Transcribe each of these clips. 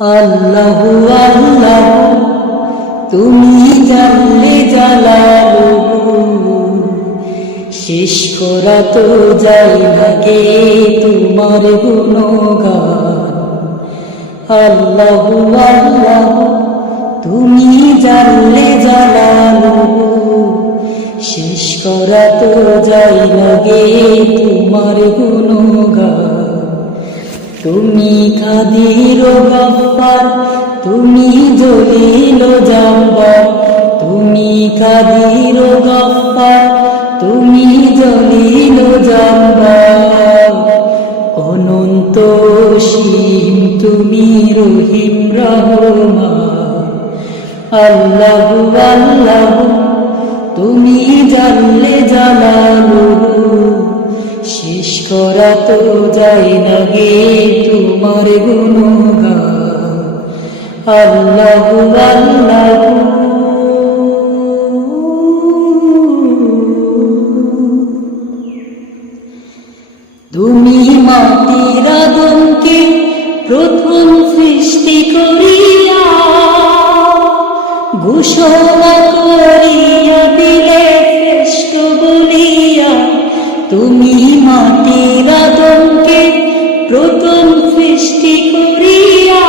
আল্লাহু আল্লাহ তুমি জানলে জালালুহু, শেষ করা তো যায় না গে তোমার গুণগান। আল্লাহু আল্লাহ তুমি জানলে জালালুহু, শেষ করা তো যায় না গে তোমার গুণগান। তুমি কাদির গফফার, তুমি জলিল জাব্বার, তুমি কাদির গফফার, তুমি জলিল জাব্বার। অনন্ত অসীম তুমি রহিম রহমান। আল্লাহু আল্লাহ তুমি জানলে জালালুহু, শেষ করা তো যায় না গে তোমার গুণগান। আল্লাহু আল্লাহ তুমি মাটির আদমকে প্রথম সৃষ্টি করিয়া, ঘোষণা করিয়া দিলে শ্রেষ্ঠ বলিয়া। তুমি মাটির আদমকে প্রথম সৃষ্টি করিয়া,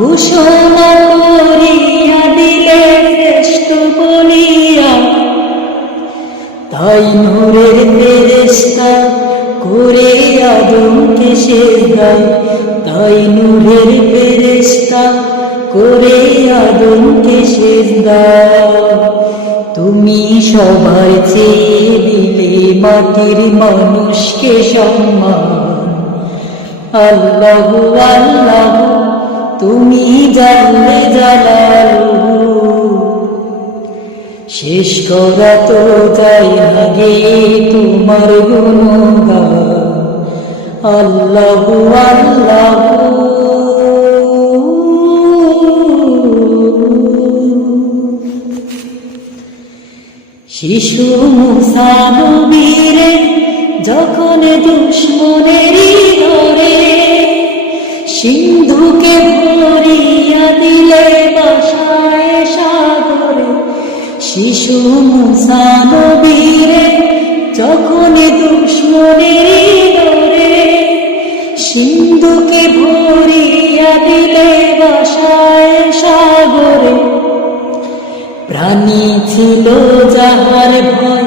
ঘোষণা করিয়া দিলে শ্রেষ্ঠ বলিয়া। তাই নূরের ফেরেশতা করে আদমকে সেজদা, তাই নূরের ফেরেশতা করে আদমকে সেজদা। তুমি সবার চেয়ে দিলে মাটির মানুষকে সম্মান। আল্লাহু আল্লাহ তুমি জানলে জালালুহু, শেষ করা তো যায় না গে তোমার গুণগান। আল্লাহু আল্লাহ শিশু মুসা নবীরে যখন দুশ্মনেরই ধরে, সিন্ধুকে ভরিয়া দিলে ভাষায় সাগরে। শিশু মুসা নবীরে যখন দুশ্মনেরই ধরে, সিন্ধুকে ভরিয়া দিলে ভাষায় সাগরে। প্রাণী ছিল যাহার ভয়,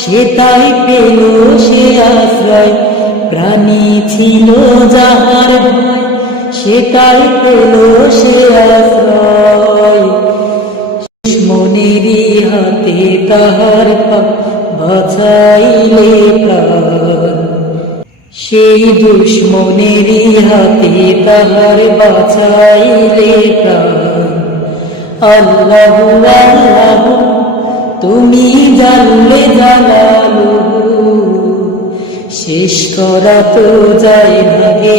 সে তাই পেল সে আশ্রয়। প্রাণী ছিল যাহার ভয়, সে তাই পেল সে আশ্রয়। দুশ্মনেরই হাতে তাহার পা বাঁচাইলে প্রাণ, সেই দুশ্মনেরই হাতে তাহার বাঁচাইলে প্রাণ। আল্লাহু আল্লাহ তুমি জানলে জালালুহু, শেষ করা তো যায় না গে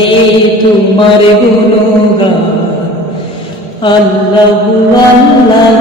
তোমার গুণগান। আল্লাহু আল্লাহ